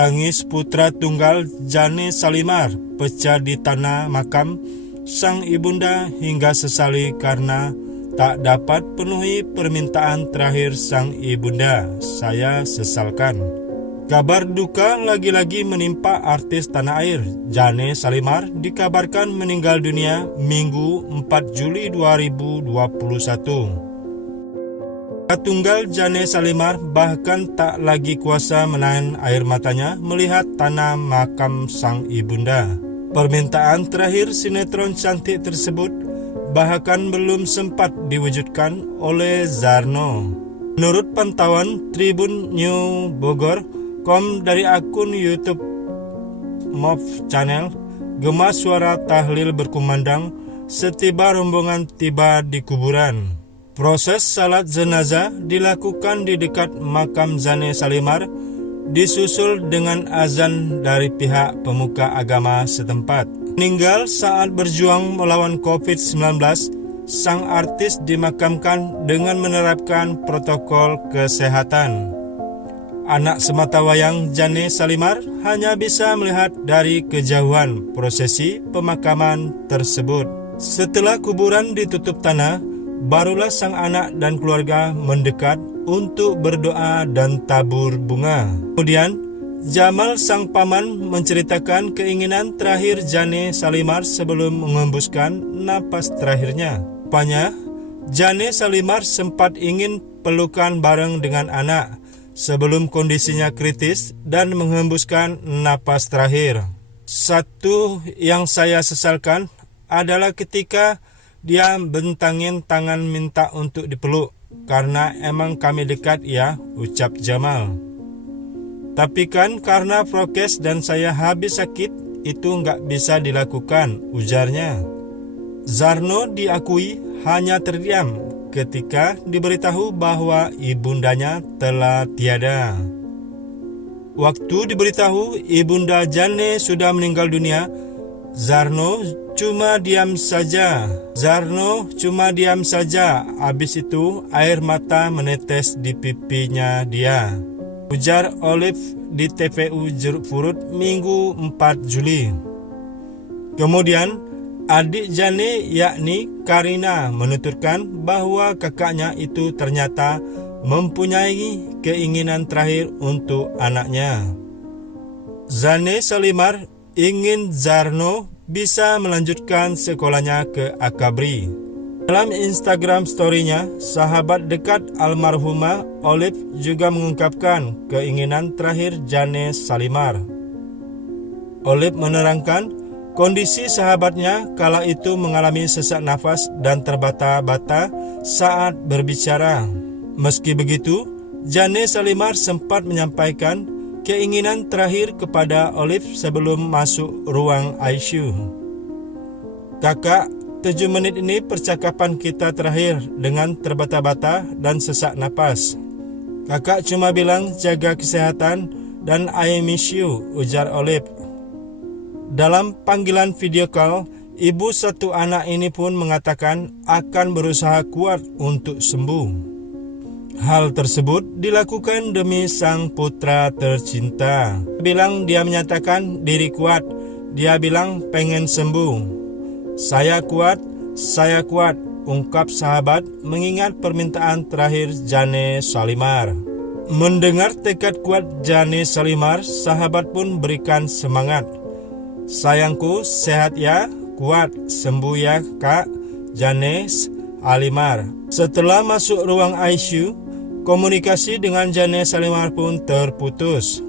Tangis putra tunggal Jane Salimar pecah di tanah makam sang ibunda hingga sesali karena tak dapat penuhi permintaan terakhir sang ibunda. Saya sesalkan. Kabar duka lagi-lagi menimpa artis tanah air. Jane Salimar dikabarkan meninggal dunia Minggu 4 Juli 2021. Tunggal Jane Salimar bahkan tak lagi kuasa menahan air matanya melihat tanah makam sang ibunda. Permintaan terakhir sinetron cantik tersebut bahkan belum sempat diwujudkan oleh Zarno. Menurut pantauan Tribun New Bogor.com dari akun YouTube MOV Channel, gema suara tahlil berkumandang setiba rombongan tiba di kuburan. Proses salat jenazah dilakukan di dekat makam Jane Salimar, disusul dengan azan dari pihak pemuka agama setempat. Meninggal saat berjuang melawan COVID-19, sang artis dimakamkan dengan menerapkan protokol kesehatan. Anak sematawayang Jane Salimar hanya bisa melihat dari kejauhan prosesi pemakaman tersebut. Setelah kuburan ditutup tanah, barulah sang anak dan keluarga mendekat untuk berdoa dan tabur bunga. Kemudian, Jamal sang paman menceritakan keinginan terakhir Jane Salimar sebelum mengembuskan napas terakhirnya. Rupanya, Jane Salimar sempat ingin pelukan bareng dengan anak sebelum kondisinya kritis dan menghembuskan napas terakhir. Satu yang saya sesalkan adalah ketika dia bentangin tangan minta untuk dipeluk, karena emang kami dekat ya, ucap Jamal. Tapi kan karena prokes dan saya habis sakit, itu nggak bisa dilakukan, ujarnya. Zarno diakui hanya terdiam ketika diberitahu bahwa ibundanya telah tiada. Waktu diberitahu ibunda Jane sudah meninggal dunia, Zarno cuma diam saja. Habis itu air mata menetes di pipinya dia, ujar Olive di TPU Jeruk Purut Minggu 4 Juli. Kemudian adik Jane yakni Karina menuturkan bahwa kakaknya itu ternyata mempunyai keinginan terakhir untuk anaknya. Jane Salimar ingin Zarno bisa melanjutkan sekolahnya ke Akabri. Dalam Instagram story-nya, sahabat dekat almarhumah Olive juga mengungkapkan keinginan terakhir Jane Salimar. Olive menerangkan kondisi sahabatnya kala itu mengalami sesak nafas dan terbata-bata saat berbicara. Meski begitu, Jane Salimar sempat menyampaikan keinginan terakhir kepada Olive sebelum masuk ruang ICU. Kakak, 7 menit ini percakapan kita terakhir dengan terbata-bata dan sesak napas. Kakak cuma bilang jaga kesehatan dan I miss you, ujar Olive. Dalam panggilan video call, ibu satu anak ini pun mengatakan akan berusaha kuat untuk sembuh. Hal tersebut dilakukan demi sang putra tercinta. Dia menyatakan diri kuat. Dia bilang pengen sembuh. Saya kuat, ungkap sahabat mengingat permintaan terakhir Jane Salimar. Mendengar tekad kuat Jane Salimar, sahabat pun berikan semangat. Sayangku, sehat ya, kuat, sembuh ya kak, Jane Salimar. Setelah masuk ruang ICU, komunikasi dengan Jane Salimar pun terputus.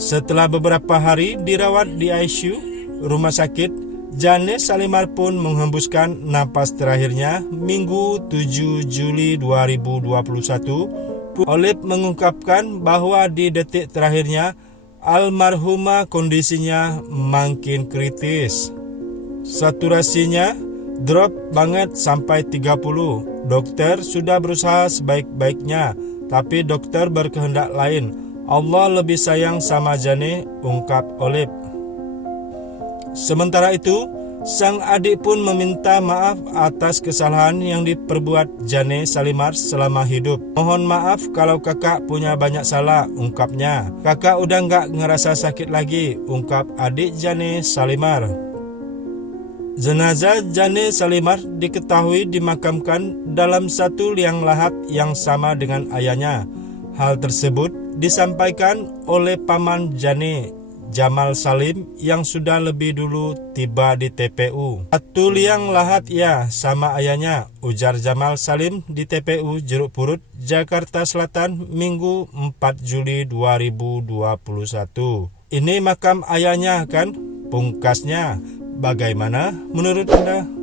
Setelah beberapa hari dirawat di ICU rumah sakit, Jane Salimar pun menghembuskan napas terakhirnya Minggu 7 Juli 2021. Olive mengungkapkan bahwa di detik terakhirnya almarhumah kondisinya makin kritis. Saturasinya drop banget sampai 30. Dokter sudah berusaha sebaik-baiknya, tapi dokter berkehendak lain. Allah lebih sayang sama Jane, ungkap Olive. Sementara itu, Sang adik pun meminta maaf atas kesalahan yang diperbuat Jane Salimar selama hidup. Mohon maaf kalau kakak punya banyak salah, ungkapnya. Kakak udah gak ngerasa sakit lagi, ungkap adik Jane Salimar. Jenazah Jane Salimar diketahui dimakamkan dalam satu liang lahat yang sama dengan ayahnya. Hal tersebut disampaikan oleh paman Jane, Jamal Salim, yang sudah lebih dulu tiba di TPU. Satu liang lahat ya sama ayahnya, ujar Jamal Salim di TPU Jeruk Purut, Jakarta Selatan, Minggu 4 Juli 2021. Ini makam ayahnya kan? Pungkasnya. Bagaimana menurut Anda?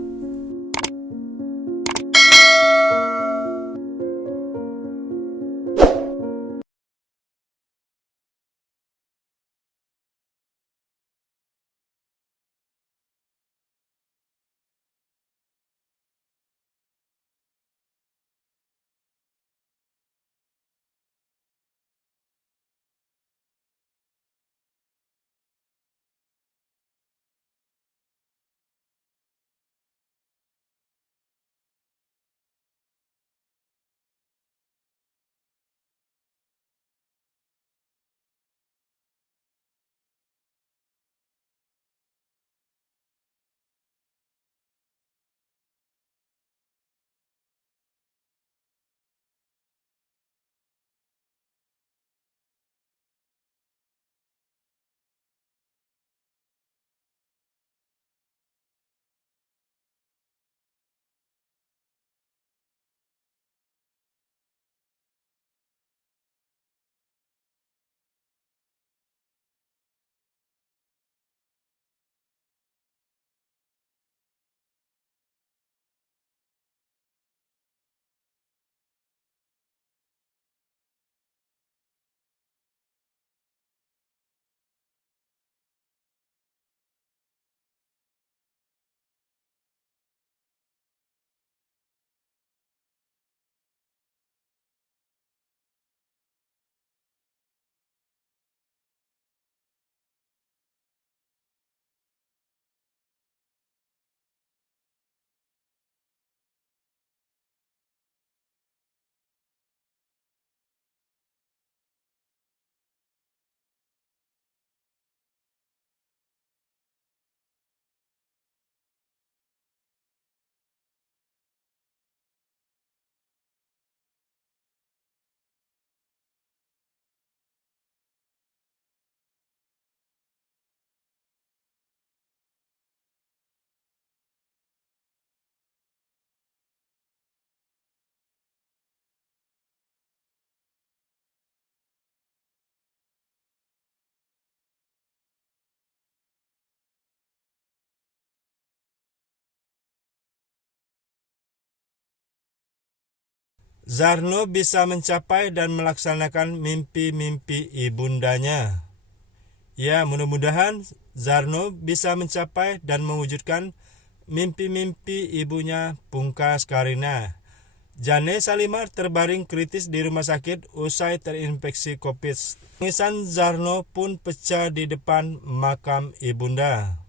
Zarno bisa mencapai dan melaksanakan mimpi-mimpi ibundanya. Ya, mudah-mudahan Zarno bisa mencapai dan mewujudkan mimpi-mimpi ibunya, pungkas Karina. Jane Salimar terbaring kritis di rumah sakit usai terinfeksi COVID. Tangisan Zarno pun pecah di depan makam ibunda.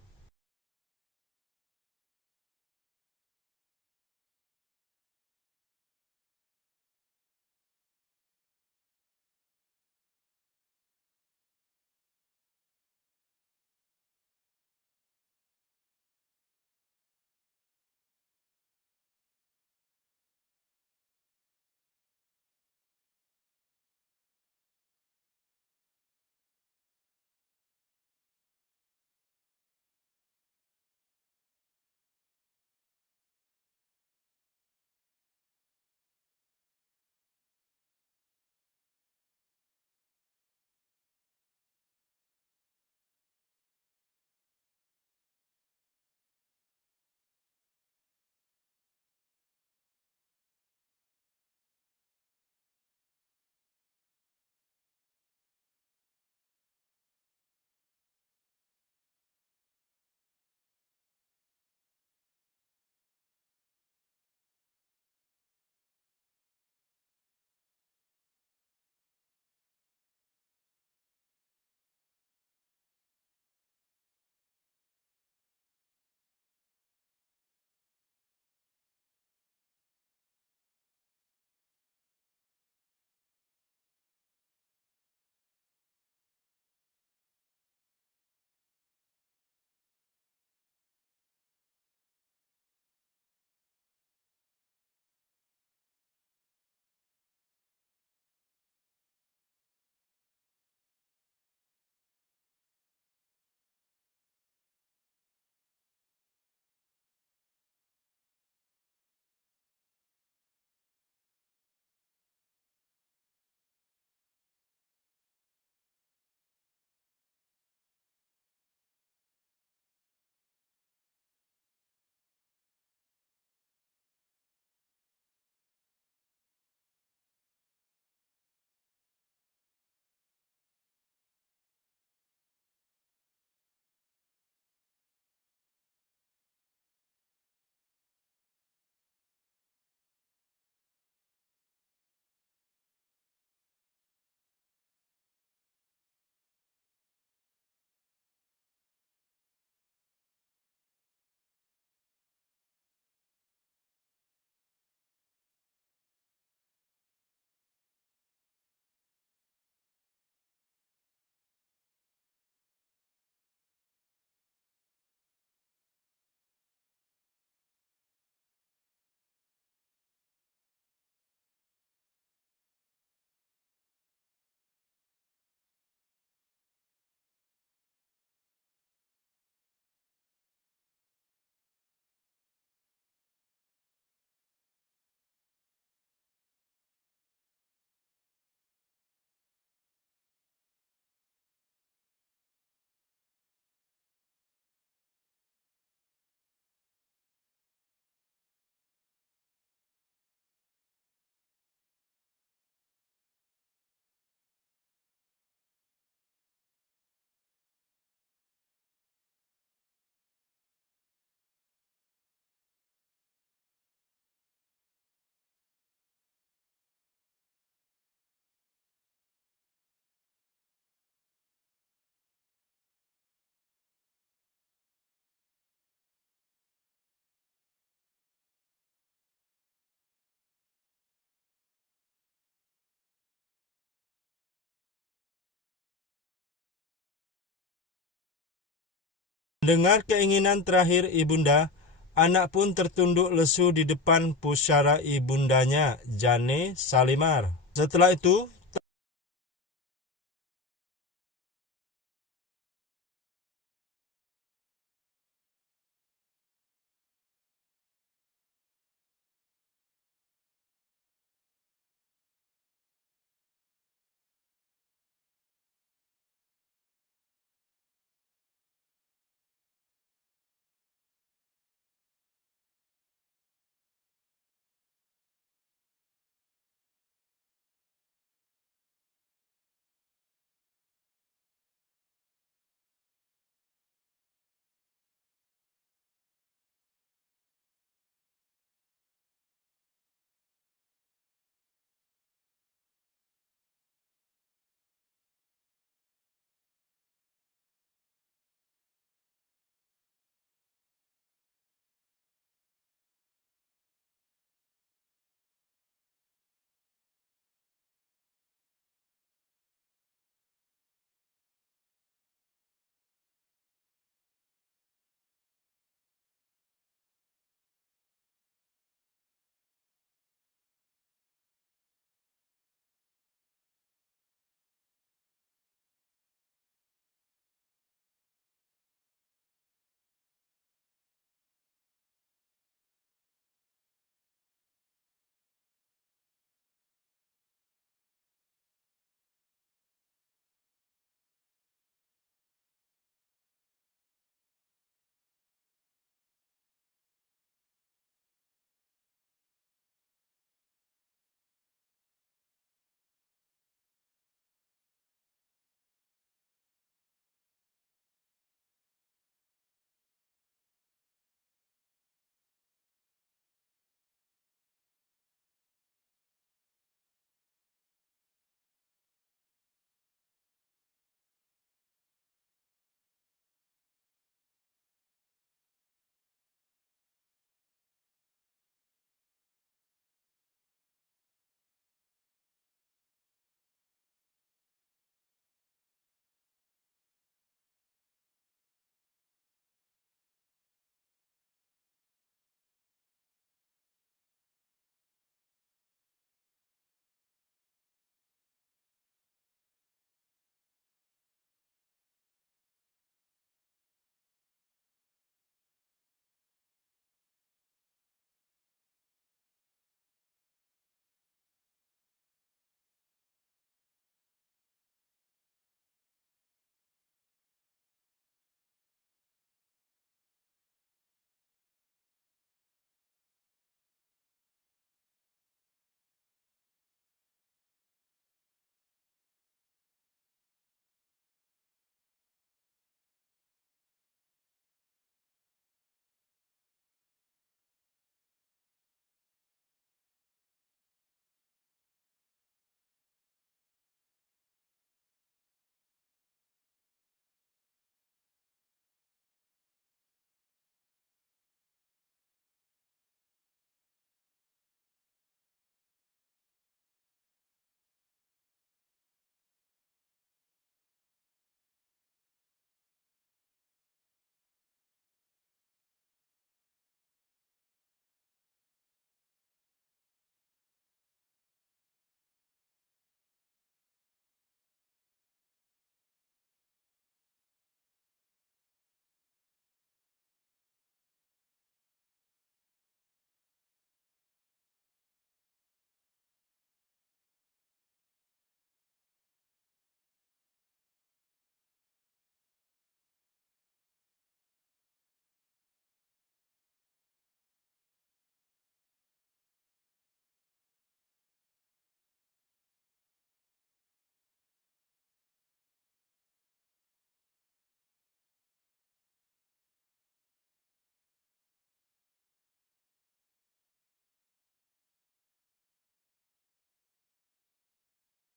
Dengar keinginan terakhir ibunda, anak pun tertunduk lesu di depan pusara ibundanya, Jane Salimar. Setelah itu,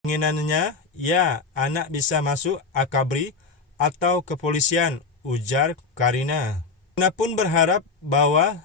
keinginannya, ya, anak bisa masuk akabri atau kepolisian, ujar Karina. Karina pun berharap bahwa